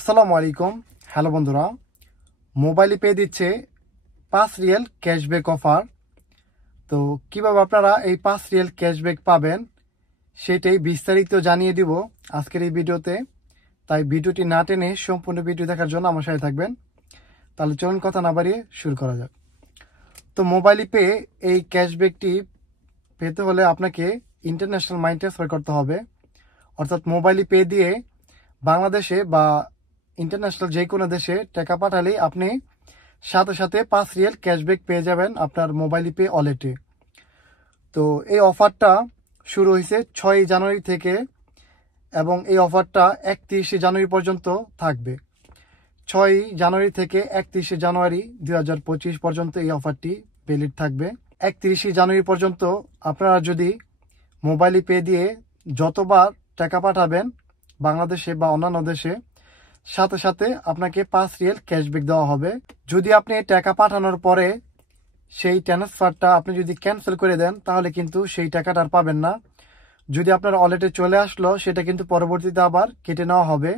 আসসালামু আলাইকুম। হ্যালো বন্ধুরা, মোবাইলে পেয়ে দিচ্ছে 5 রিয়েল ক্যাশব্যাক অফার। তো কিভাবে আপনারা এই 5 রিয়েল ক্যাশব্যাক পাবেন সেটাই বিস্তারিত জানিয়ে দিব আজকের এই ভিডিওতে। তাই ভিডিওটি না টেনে সম্পূর্ণ ভিডিও দেখার জন্য আমার সাথে থাকবেন। তাহলে চলুন কথা না বাড়িয়ে শুরু করা যাক। তো মোবাইলে পেয়ে এই ক্যাশব্যাকটি পেতে হলে আপনাকে ইন্টারন্যাশনাল মানি ট্রান্সফার করতে হবে। অর্থাৎ মোবাইলে পে দিয়ে বাংলাদেশে বা ইন্টারন্যাশনাল যে কোনো দেশে টাকা পাঠালেই আপনি সাথে সাথে 5 রিয়েল ক্যাশব্যাক পেয়ে যাবেন আপনার মোবাইল পে ওয়ালেটে। তো এই অফারটা শুরু হয়েছে 6 জানুয়ারি থেকে এবং এই অফারটা 31 জানুয়ারি পর্যন্ত থাকবে। 6 জানুয়ারি থেকে 31 জানুয়ারি 2025 পর্যন্ত এই অফারটি ভ্যালিড থাকবে। 31 জানুয়ারি পর্যন্ত আপনারা যদি মোবাইল পে দিয়ে যতবার টাকা পাঠাবেন বাংলাদেশে বা অন্যান্য দেশে, সাথে সাথে আপনাকে 5 রিয়েল ক্যাশব্যাক দেওয়া হবে। যদি আপনি টাকা পাঠানোর পরে সেই ট্রান্সফারটা আপনি যদি ক্যান্সেল করে দেন তাহলে কিন্তু সেই টাকাটা আর পাবেন না। যদি আপনার ওয়ালেটে চলে আসলো সেটা কিন্তু পরবর্তীতে আবার কেটে নেওয়া হবে।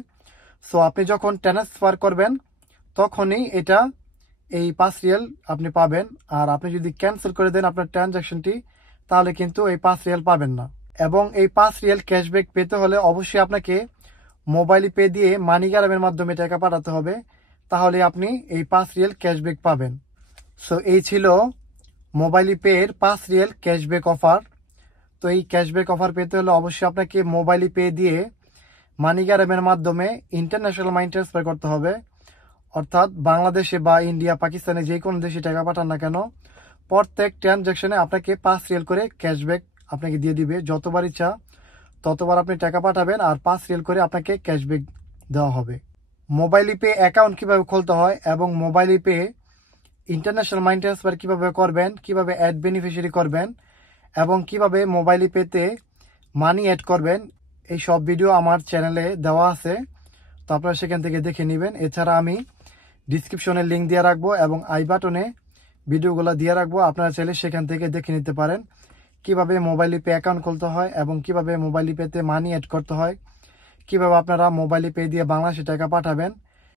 সো আপনি যখন ট্রান্সফার করবেন তখনই এটা এই 5 রিয়েল আপনি পাবেন। আর আপনি যদি ক্যান্সেল করে দেন আপনার ট্রানজাকশনটি তাহলে কিন্তু এই 5 রিয়েল পাবেন না। এবং এই 5 রিয়েল ক্যাশব্যাক পেতে হলে অবশ্যই আপনাকে মোবাইল পে দিয়ে মানিগ্রামের মাধ্যমে টাকা পাঠাতে হবে, তাহলে আপনি এই 5 রিয়েল ক্যাশব্যাক পাবেন। সো এই ছিল মোবাইল পের 5 রিয়েল ক্যাশব্যাক অফার। তো এই ক্যাশব্যাক অফার পেতে হলে অবশ্যই আপনাকে মোবাইল পে দিয়ে মানিগ্রামের মাধ্যমে ইন্টারন্যাশনাল মানি ট্রান্সফার করতে হবে। অর্থাৎ বাংলাদেশে বা ইন্ডিয়া, পাকিস্তানে যে কোনো দেশে টাকা পাঠান না কেন, প্রত্যেক ট্রানজাকশনে আপনাকে 5 রিয়েল করে ক্যাশব্যাক আপনাকে দিয়ে দিবে। যতবার ইচ্ছা ততবার আপনি টাকা পাঠাবেন আর 5 রিয়েল করে আপনাকে ক্যাশব্যাক দেওয়া হবে। মোবাইল পে অ্যাকাউন্ট কিভাবে খুলতে হয় এবং mobile pay international money transfer কিভাবে করবেন, কিভাবে অ্যাড বেনিফিশিয়ারি করবেন এবং কিভাবে মোবাইল পেতে মানি অ্যাড করবেন, এই সব ভিডিও আমার চ্যানেলে দেওয়া আছে। তো আপনারা সেখান থেকে দেখে নেবেন। এছাড়া আমি ডিসক্রিপশনে লিঙ্ক দিয়ে রাখবো এবং আই বাটনে ভিডিওগুলো দিয়ে রাখবো। আপনারা চাইলে সেখান থেকে দেখে নিতে পারেন কিভাবে মোবাইল পে অ্যাকাউন্ট খুলতে হয় এবং কিভাবে মোবাইল পেতে মানি অ্যাড করতে হয়, কিভাবে আপনারা মোবাইল পে দিয়ে বাংলাদেশে টাকা পাঠাবেন